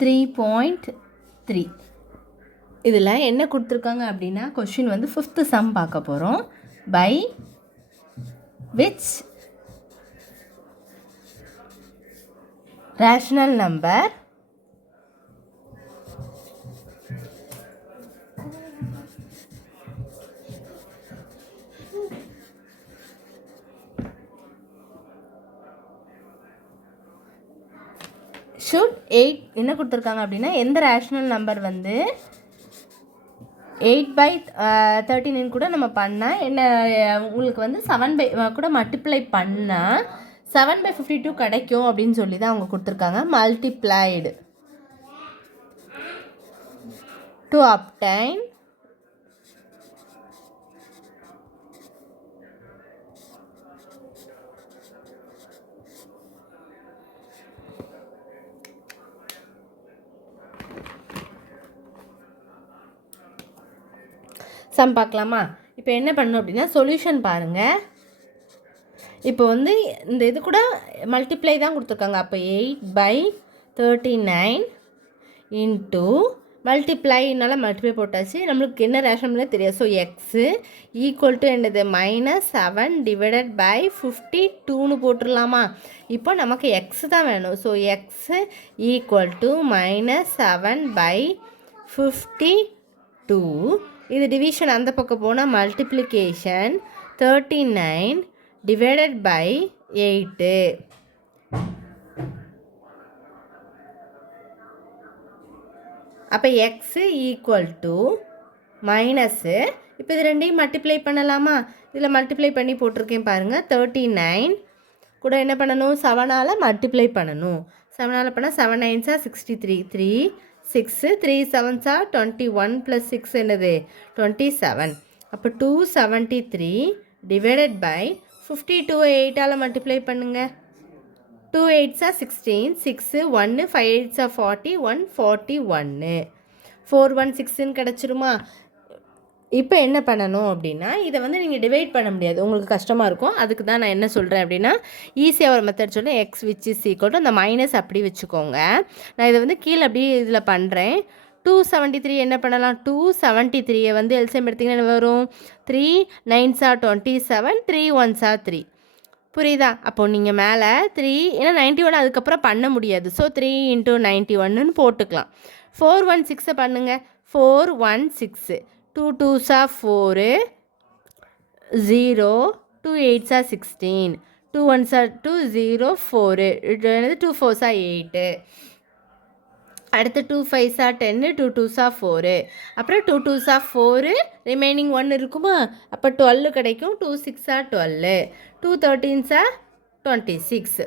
3.3. இதில் என்ன கொடுத்துருக்காங்க அப்படின்னா கொஷின் வந்து 5th சம் பார்க்க போகிறோம். By which rational number should 8 என்ன கொடுத்துருக்காங்க அப்படின்னா எந்த ரேஷனல் நம்பர் வந்து 8/13 கூட நம்ம பண்ணால் என்ன உங்களுக்கு வந்து 7 கூட மல்டிப்ளை பண்ணால் 7/52 கிடைக்கும் அப்படின்னு சொல்லி தான் அவங்க கொடுத்துருக்காங்க. மல்டிப்ளைடு டு அப்டைன் சம் பார்க்கலாமா? இப்போ என்ன பண்ணணும் அப்படின்னா சொல்யூஷன் பாருங்கள். இப்போ வந்து இந்த இது கூட மல்டிப்ளை தான் கொடுத்துருக்காங்க. அப்போ 8/39 இன்ட்டு மல்டிப்ளைனால மல்டிப்ளை போட்டாச்சு. நம்மளுக்கு என்ன ரேஷனல்னு தெரியாது. ஸோ எக்ஸு ஈக்குவல் டு என்னது -7 டிவைடட் பை 52ன்னு போட்டுடலாமா? இப்போ நமக்கு எக்ஸ் தான் வேணும். So x equal to -7/52. இது டிவிஷன் அந்த பக்கம் போனால் மல்டிப்ளிகேஷன் 39 டிவைடட் பை 8. அப்போ எக்ஸு ஈக்குவல் டு மைனஸு, இப்போ இது ரெண்டையும் மல்டிப்ளை பண்ணலாமா? இதில் மல்டிப்ளை பண்ணி போட்டிருக்கேன் பாருங்கள். 39 கூட என்ன பண்ணணும்? 7ஆல் மல்டிப்ளை பண்ணணும். 7ஆல் பண்ணால் 7 9s 63, 3 6 3 7s 21 + 6 என்னது 27. அப்போ 273 டிவைடட் பை 52 8ஆல் மல்டிப்ளை பண்ணுங்கள். 2 8s 16, 6 1 5 8s 40, 141 416 கிடச்சிருமா? இப்போ என்ன பண்ணணும் அப்படின்னா இதை வந்து நீங்கள் டிவைட் பண்ண முடியாது, உங்களுக்கு கஷ்டமாக இருக்கும். அதுக்கு தான் நான் என்ன சொல்கிறேன் அப்படின்னா ஈஸியாக ஒரு மெத்தட் சொல்கிறேன். X which is equal to அந்த மைனஸ் அப்படி வச்சுக்கோங்க. நான் இதை வந்து கீழே அப்படியே இதில் பண்ணுறேன். 273 என்ன பண்ணலாம்? 273 வந்து எல்சிஎம் எடுத்திங்கன்னா என்ன வரும்? 3 9s 27, 3 1s 3. புரியுதா? அப்போது நீங்கள் மேலே 3 ஏன்னா 91 அதுக்கப்புறம் பண்ண முடியாது. ஸோ 3 × 91ன்னு போட்டுக்கலாம். 416 பண்ணுங்கள். 416 2 2s 4 0 2 8s 16 2 1s 2 0 4 2 4s 8. அடுத்து 2 5s 10 2 2s 4 அப்புறம் 2 2s 4 ரிமைனிங் 1 இருக்குமா? அப்போ 12 கிடைக்கும். 2 6s 12 2 13s 26.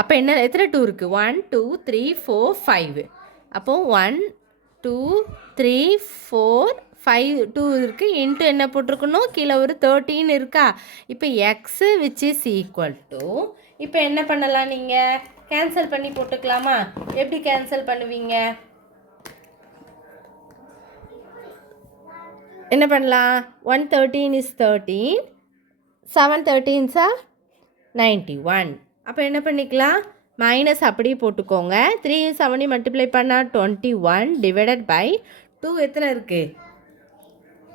அப்போ என்ன எத்தனை 2 இருக்குது? 1 2 3 4 5. அப்போது 1 2 3 4 5 2 இருக்குது. இன்ட்டு என்ன போட்டிருக்கணும்? கீழே ஒரு 13 இருக்கா? இப்போ x which is equal to இப்போ என்ன பண்ணலாம்? நீங்கள் கேன்சல் பண்ணி போட்டுக்கலாமா? எப்படி கேன்சல் பண்ணுவீங்க? என்ன பண்ணலாம்? 113 is 13, 7 13s 91. அப்போ என்ன பண்ணிக்கலாம்? மைனஸ் அப்படியே போட்டுக்கோங்க. 3 7 மல்டிப்ளை பண்ணால் 21 டிவைடட் பை 2 எத்தனை இருக்குது?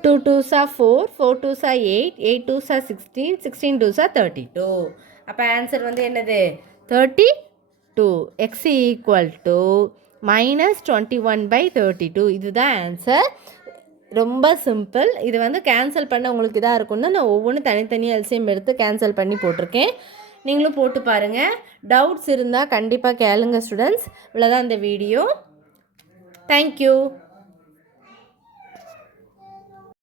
2 2s 4 4 2s 8 8 2s 16 16 2s 32. அப்போ ஆன்சர் வந்து என்னது? 32. X equal to -21/32. இதுதான் ஆன்சர். ரொம்ப சிம்பிள். இது வந்து கேன்சல் பண்ண உங்களுக்கு இதாக இருக்கும்னு நான் ஒவ்வொன்றும் தனித்தனியாக எல்சிஎம் எடுத்து கேன்சல் பண்ணி போட்டிருக்கேன். நீங்களும் போட்டு பாருங்கள். டவுட்ஸ் இருந்தால் கண்டிப்பாக கேளுங்க ஸ்டூடெண்ட்ஸ். இவ்வளோதான் இந்த வீடியோ. தேங்க்யூ.